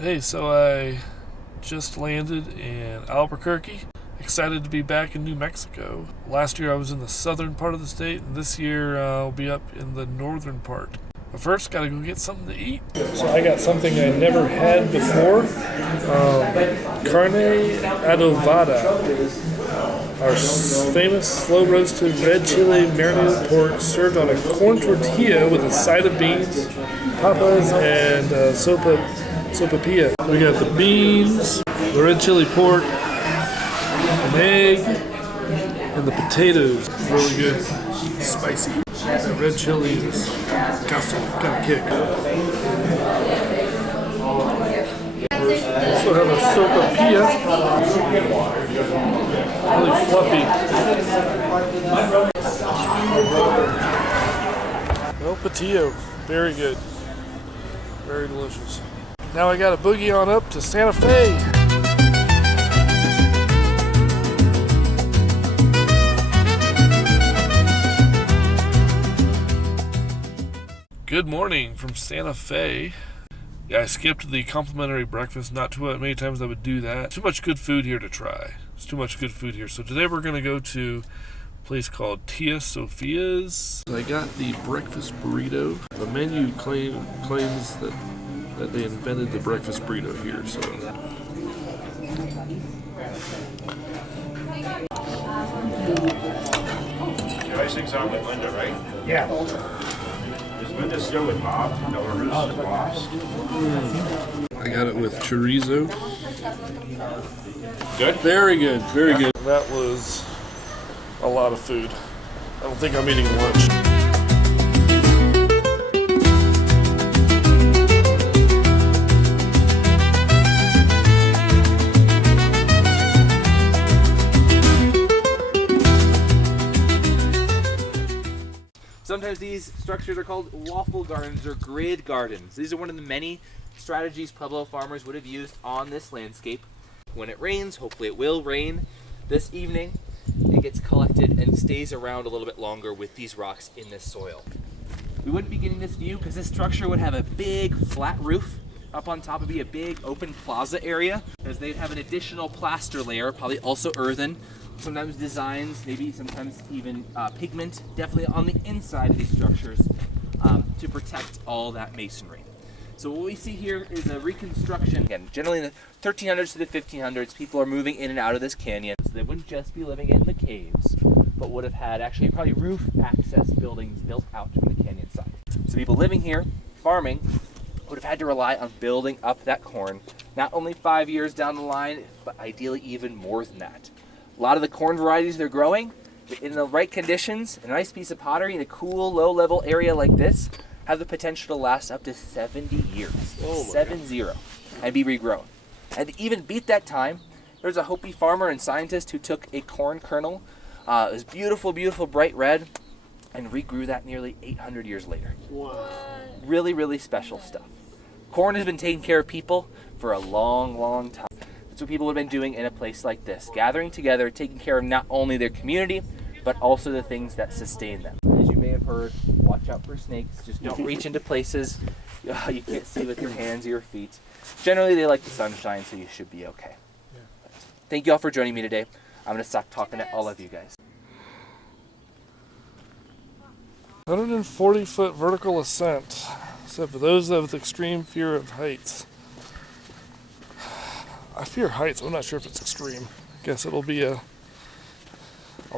Hey, so I just landed in Albuquerque. Excited to be back in New Mexico. Last year I was in the southern part of the state, and this year I'll be up in the northern part. But first, gotta go get something to eat. So I got something I never had before. Carne adobada. Our famous slow-roasted red chili marinated pork served on a corn tortilla with a side of beans, papas, and sopapilla. We got the beans, the red chili pork, an egg, and the potatoes. Really good. Spicy. That red chili is got a kick. Also have a sopapilla. Really fluffy. El Patillo. Very good. Very delicious. Now I got a boogie on up to Santa Fe. Good morning from Santa Fe. Yeah, I skipped the complimentary breakfast. Not too many times I would do that. Too much good food here to try. It's too much good food here. So today we're going to go to a place called Tia Sophia's. I got the breakfast burrito. The menu claims that they invented the breakfast burrito here. So your icing's on with Linda, right? Yeah. Is Linda still with Bob? No, her is lost. I got it with chorizo. Good? Very good, very good. That was a lot of food. I don't think I'm eating lunch. Sometimes these structures are called waffle gardens or grid gardens. These are one of the many strategies Pueblo farmers would have used on this landscape. When it rains, hopefully it will rain this evening, it gets collected and stays around a little bit longer with these rocks in this soil. We wouldn't be getting this view because this structure would have a big flat roof. Up on top would be a big open plaza area, because they'd have an additional plaster layer, probably also earthen. Sometimes designs, maybe sometimes even pigment, definitely on the inside of these structures to protect all that masonry. So what we see here is a reconstruction. Again, generally in the 1300s to the 1500s, people are moving in and out of this canyon. So they wouldn't just be living in the caves, but would have had actually probably roof access buildings built out from the canyon side. So people living here, farming, would have had to rely on building up that corn, not only 5 years down the line, but ideally even more than that. A lot of the corn varieties they're growing, in the right conditions, a nice piece of pottery in a cool, low-level area like this, have the potential to last up to 70 years. 7-0, and be regrown. And to even beat that time, there's a Hopi farmer and scientist who took a corn kernel, it was beautiful, beautiful, bright red, and regrew that nearly 800 years later. Wow. Really, really special stuff. Corn has been taking care of people for a long, long time. That's what people have been doing in a place like this, gathering together, taking care of not only their community, but also the things that sustain them. As you may have heard, watch out for snakes. Just don't reach into places you can't see with your hands or your feet. Generally, they like the sunshine, so you should be okay. Thank you all for joining me today. I'm going to stop talking to all of you guys. 140-foot vertical ascent, except for those with extreme fear of heights. I fear heights. I'm not sure if it's extreme. Guess it'll be I'll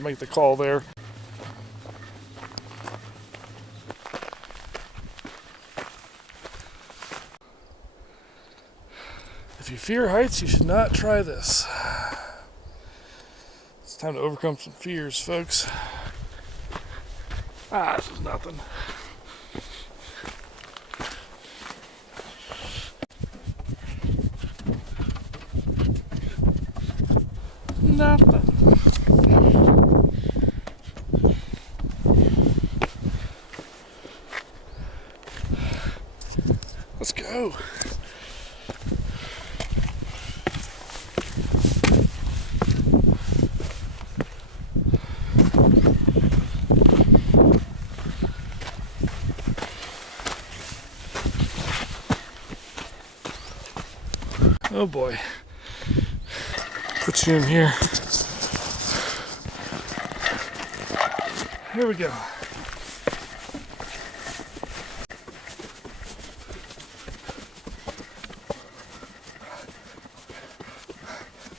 make the call there. If you fear heights, you should not try this. It's time to overcome some fears, folks. This is nothing. Nothing. Let's go. Oh boy. Put you in here. Here we go.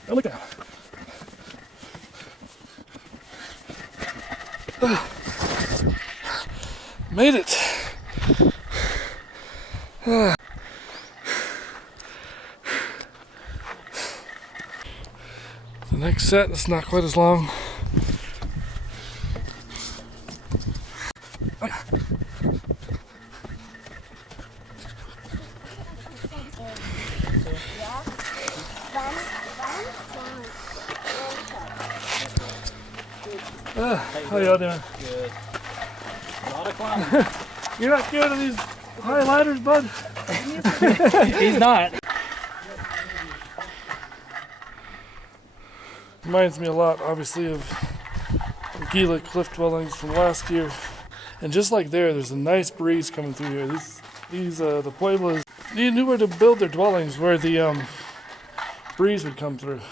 Now look out. Made it. The next set is not quite as long. How y'all doing? Good. A lot of climbing. You're not scared of these high ladders, bud? He's not. Reminds me a lot, obviously, of the Gila cliff dwellings from last year. And just like there's a nice breeze coming through here. The Pueblos, they knew where to build their dwellings, where the breeze would come through.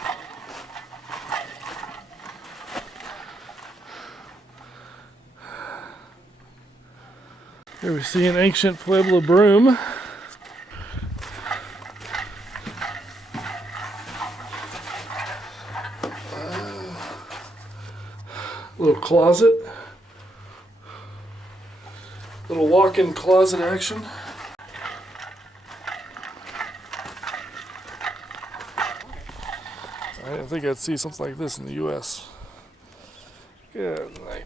Here we see an ancient Pueblo broom. Little closet. Little walk-in closet action. I didn't think I'd see something like this in the U.S. Good night.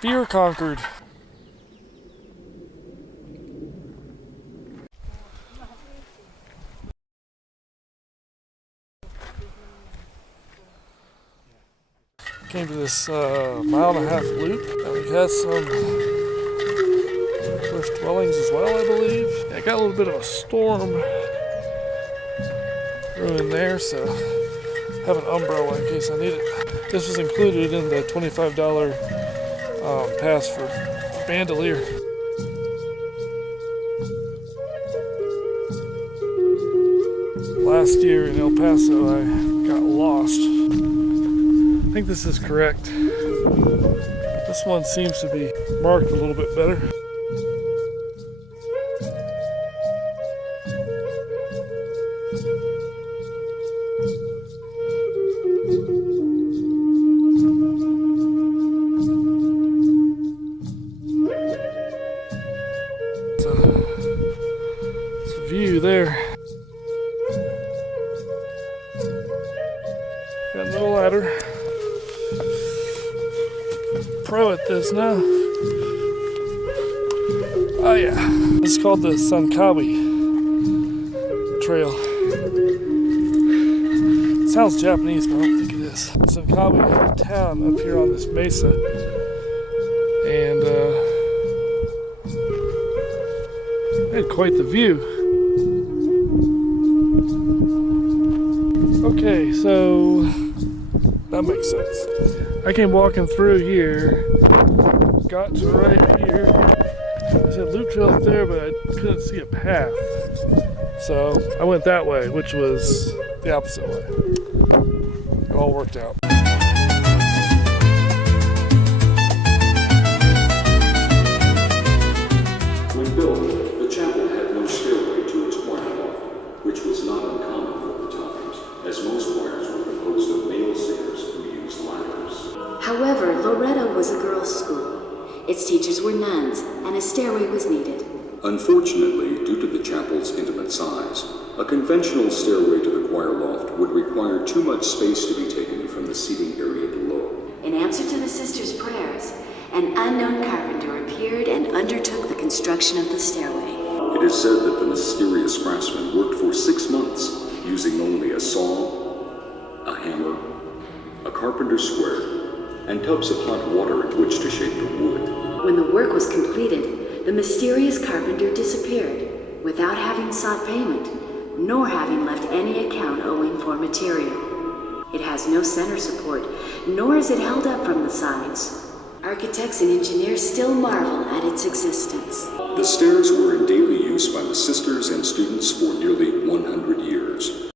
Fear conquered. Came to this 1.5 mile loop. It has some cliff dwellings as well, I believe. Yeah, it got a little bit of a storm ruin there, so I have an umbrella in case I need it. This was included in the $25 pass for Bandelier. Last year in El Paso, I got lost. I think this is correct. This one seems to be marked a little bit better. It's a view there. Got a little ladder. Pro at this now. Oh yeah. This is called the Sankawi Trail. It sounds Japanese, but I don't think it is. Sankawi is a town up here on this mesa. And had quite the view. Okay, so that makes sense. I came walking through here, got to right here. There's a loop trail up there, but I couldn't see a path. So I went that way, which was the opposite way. It all worked out. When built, the chapel had no stairway to its choir loft, which was not uncommon for the times, as most choirs were composed of male singers who used ladders. However, Loretto was a girls' school. Its teachers were nuns, and a stairway was needed. Unfortunately, due to the chapel's intimate size, a conventional stairway to the choir loft would require too much space to be taken from the seating area below. In answer to the sisters' prayers, an unknown carpenter appeared and undertook the construction of the stairway. It is said that the mysterious craftsman worked for 6 months, using only a saw, a hammer, a carpenter's square, and tubs of hot water in which to shape the wood. When the work was completed, the mysterious carpenter disappeared, without having sought payment, nor having left any account owing for material. It has no center support, nor is it held up from the sides. Architects and engineers still marvel at its existence. The stairs were in daily use by the sisters and students for nearly 100 years.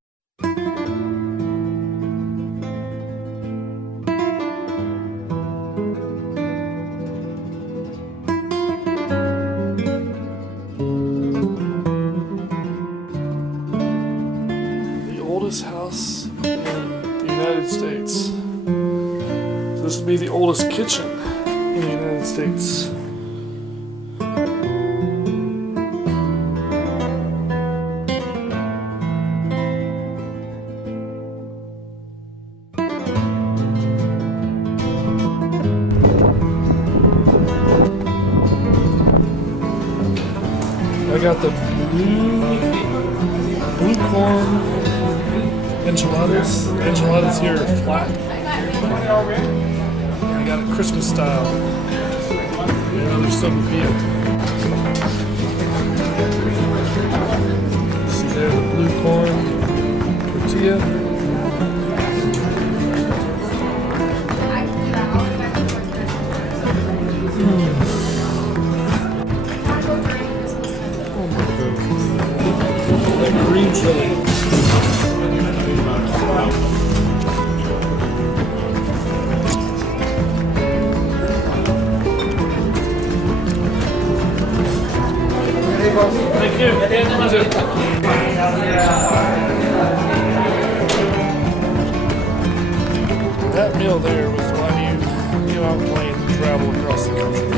The oldest house in the United States. This would be the oldest kitchen in the United States. I got the blue corn enchiladas. Enchiladas here are flat. I got it Christmas style. And there's some veal. See there, the blue corn tortilla. That green chili. Thank you. That meal there was why you go out and play and travel across the country.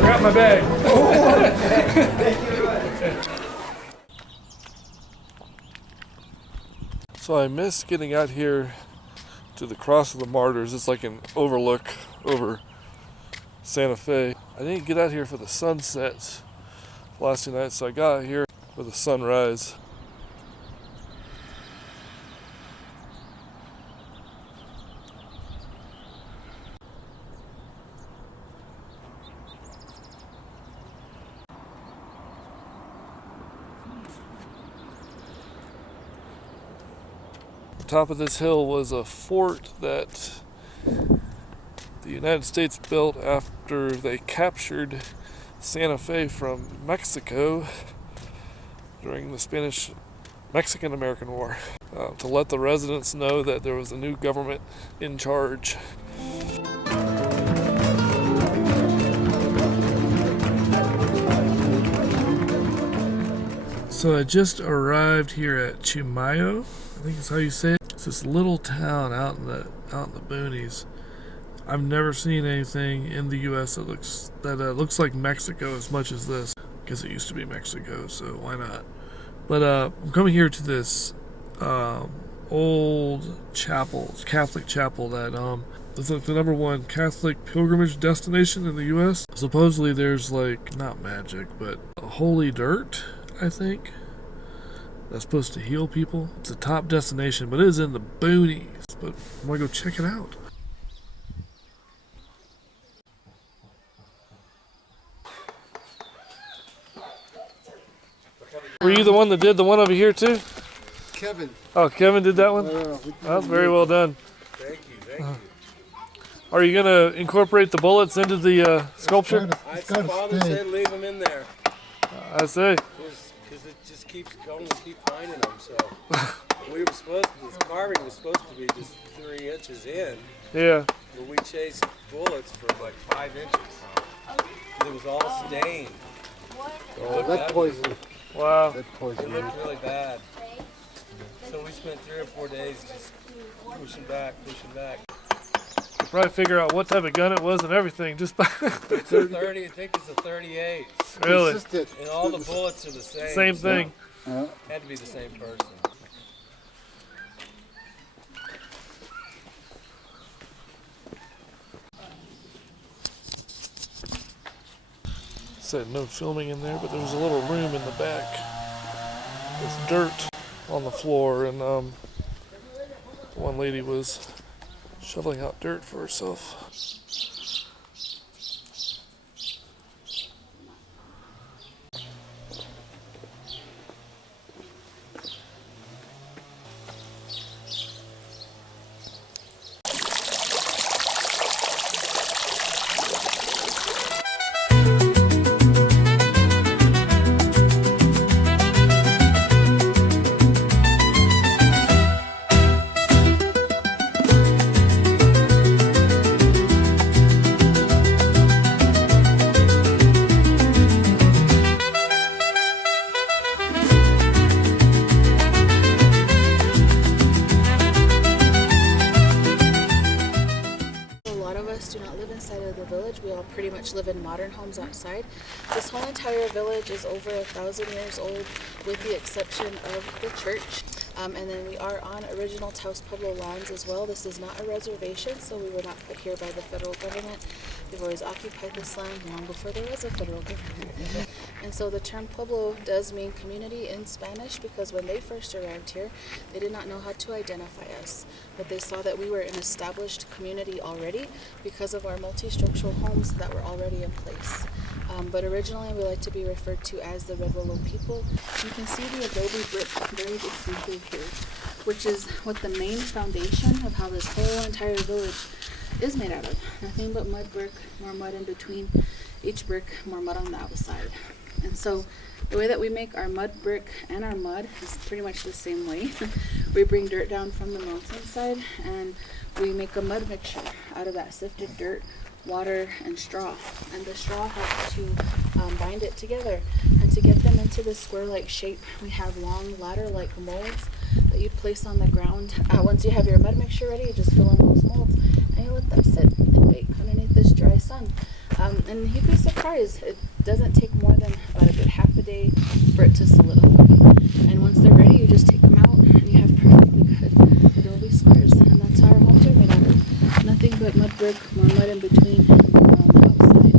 Grab my bag. So I missed getting out here to the Cross of the Martyrs. It's like an overlook over Santa Fe. I didn't get out here for the sunset last night, so I got out here for the sunrise. The top of this hill was a fort that the United States built after they captured Santa Fe from Mexico during the Spanish-Mexican-American War, to let the residents know that there was a new government in charge. So I just arrived here at Chimayo, I think is how you say it. It's this little town out in the boonies. I've never seen anything in the U.S. that looks like Mexico as much as this, because it used to be Mexico, so why not? But I'm coming here to this old chapel, Catholic chapel that it's like the #1 Catholic pilgrimage destination in the U.S. Supposedly there's like, not magic, but holy dirt, I think, that's supposed to heal people. It's a top destination, but it is in the boonies. But I'm gonna go check it out. Were you the one that did the one over here too? Kevin. Oh, Kevin did that one? That's very well done. Thank you. Are you going to incorporate the bullets into the sculpture? Father said leave them in there. I see. Because it just keeps going, we keep finding them. So this carving was supposed to be just 3 inches in. Yeah. But we chased bullets for like 5 inches. It was all stained. Oh, that poison. Wow. That It poison. looked really bad. So we spent 3 or 4 days just pushing back. Probably figure out what type of gun it was and everything. Just by It's a 30, I think it's a 38. really Consistent. And all the bullets are the same. same thing. Had to be the same person. Said no filming in there, but there was a little room in the back with dirt on the floor, and the one lady was shoveling out dirt for herself. outside of the village. We all pretty much live in modern homes outside. This whole entire village is over 1,000 years old, with the exception of the church. And then we are on original Taos Pueblo lands as well. This is not a reservation, so we were not put here by the federal government. They've always occupied this land long before there was a federal government. And so the term Pueblo does mean community in Spanish, because when they first arrived here, they did not know how to identify us. But they saw that we were an established community already because of our multi-structural homes that were already in place. But originally we like to be referred to as the Red Willow people. You can see the adobe brick very distinctive here, which is what the main foundation of how this whole entire village is made out of. Nothing but mud brick, more mud in between each brick, more mud on the outside. And so the way that we make our mud brick and our mud is pretty much the same way. We bring dirt down from the mountainside and we make a mud mixture out of that sifted dirt, water, and straw. And the straw helps to bind it together. And to get them into this square-like shape, we have long ladder-like molds that you'd place on the ground. Once you have your mud mixture ready, you just fill in those molds and you let them sit and bake underneath this dry sun. And you'd be surprised, it doesn't take more than about a good half a day for it to solidify. And once they're ready, you just take them out and you have perfectly good adobe squares. And that's how our homes are made out of. Nothing but mud brick, more mud in between, and more on the outside.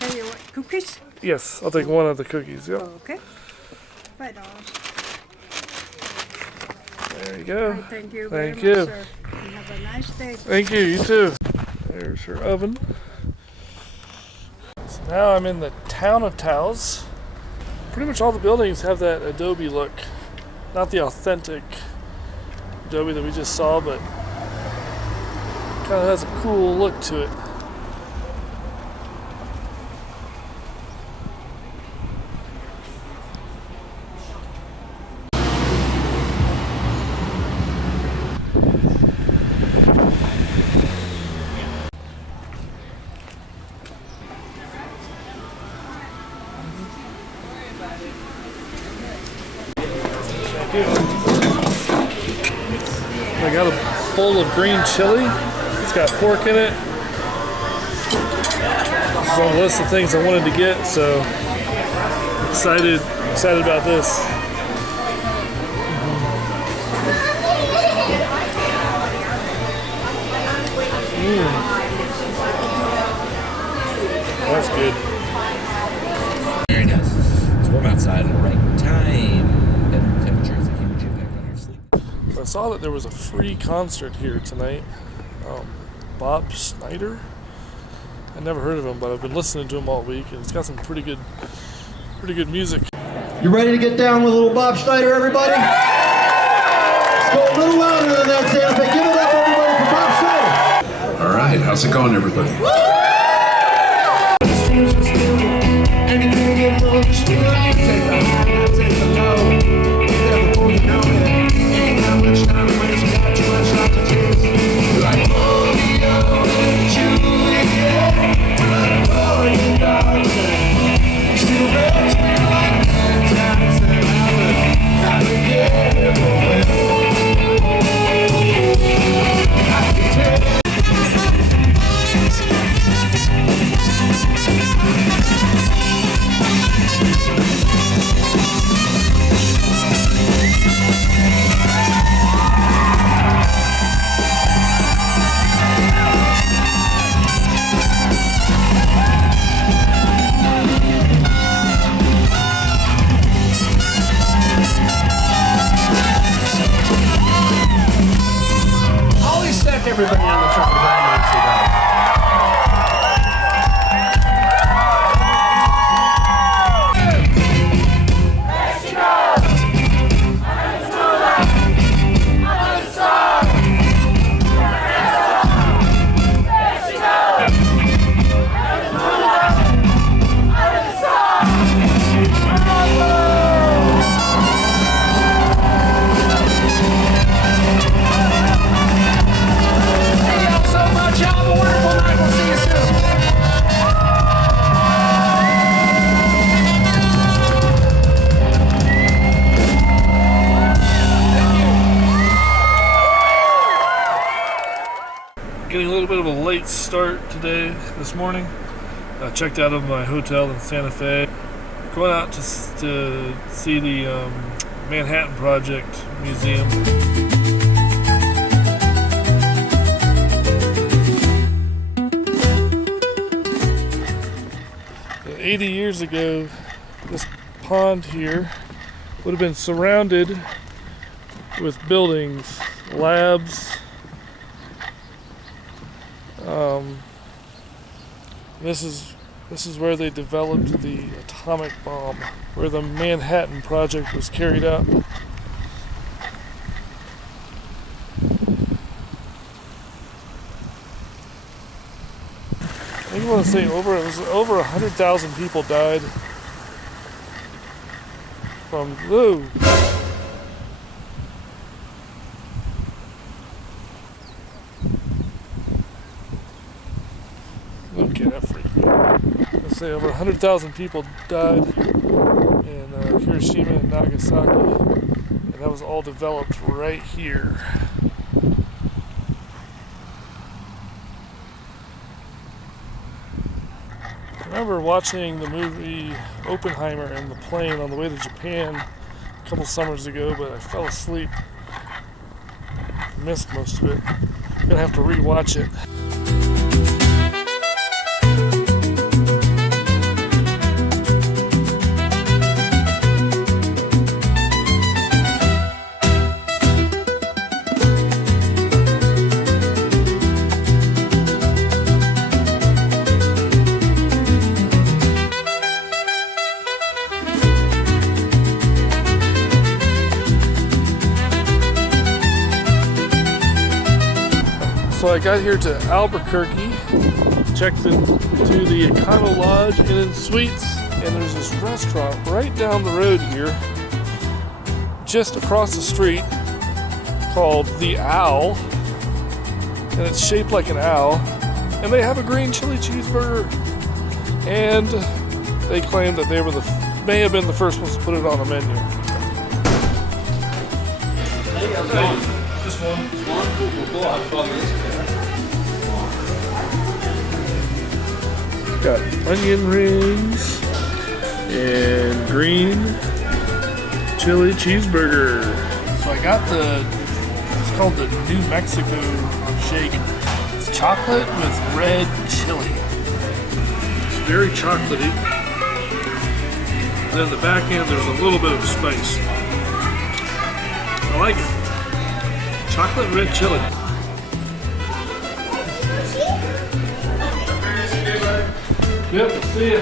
Hey, you want cookies? Yes, I'll take one of the cookies. Yep. Okay. $5. There you go. Right, thank you very Thank you. much, sir. And have a nice day. Thank you. You too. There's her oven. So now I'm in the town of Taos. Pretty much all the buildings have that adobe look. Not the authentic adobe that we just saw, but kind of has a cool look to it. I got a bowl of green chili. It's got pork in it. This is on the list of things I wanted to get, so excited about this. That's good. Very nice. It's warm outside at the right time. Better temperature is a huge impact on your sleep. I saw that there was a free concert here tonight. Bob Snyder. I never heard of him, but I've been listening to him all week, and he's got some pretty good music. You ready to get down with a little Bob Schneider, everybody? Let's go a little louder than that, Santa Fe. Give it up, everybody, for Bob Schneider. All right, how's it going, everybody? Everybody on the truck very nicely done. Hey, Getting a little bit of a late start this morning. Checked out of my hotel in Santa Fe. Going out to see the Manhattan Project Museum. 80 years ago, this pond here would have been surrounded with buildings, labs. This is where they developed the atomic bomb, where the Manhattan Project was carried out. I think I want to say over 100,000 people died from whoa. Okay, that freaked me out. Let's say over 100,000 people died in Hiroshima and Nagasaki, and that was all developed right here. I remember watching the movie Oppenheimer in the plane on the way to Japan a couple summers ago, but I fell asleep. Missed most of it. I'm gonna have to rewatch it. So I got here to Albuquerque, checked into the Econo Lodge Inn and Suites, and there's this restaurant right down the road here, just across the street, called The Owl, and it's shaped like an owl, and they have a green chili cheeseburger, and they claim that they were may have been the first ones to put it on a menu. Just one. Cool. I'll follow this. Got onion rings and green chili cheeseburger. So I got it's called the New Mexico shake. It's chocolate with red chili. It's very chocolatey. And then the back end there's a little bit of spice. I like it. Chocolate and red chili. Yep, see ya.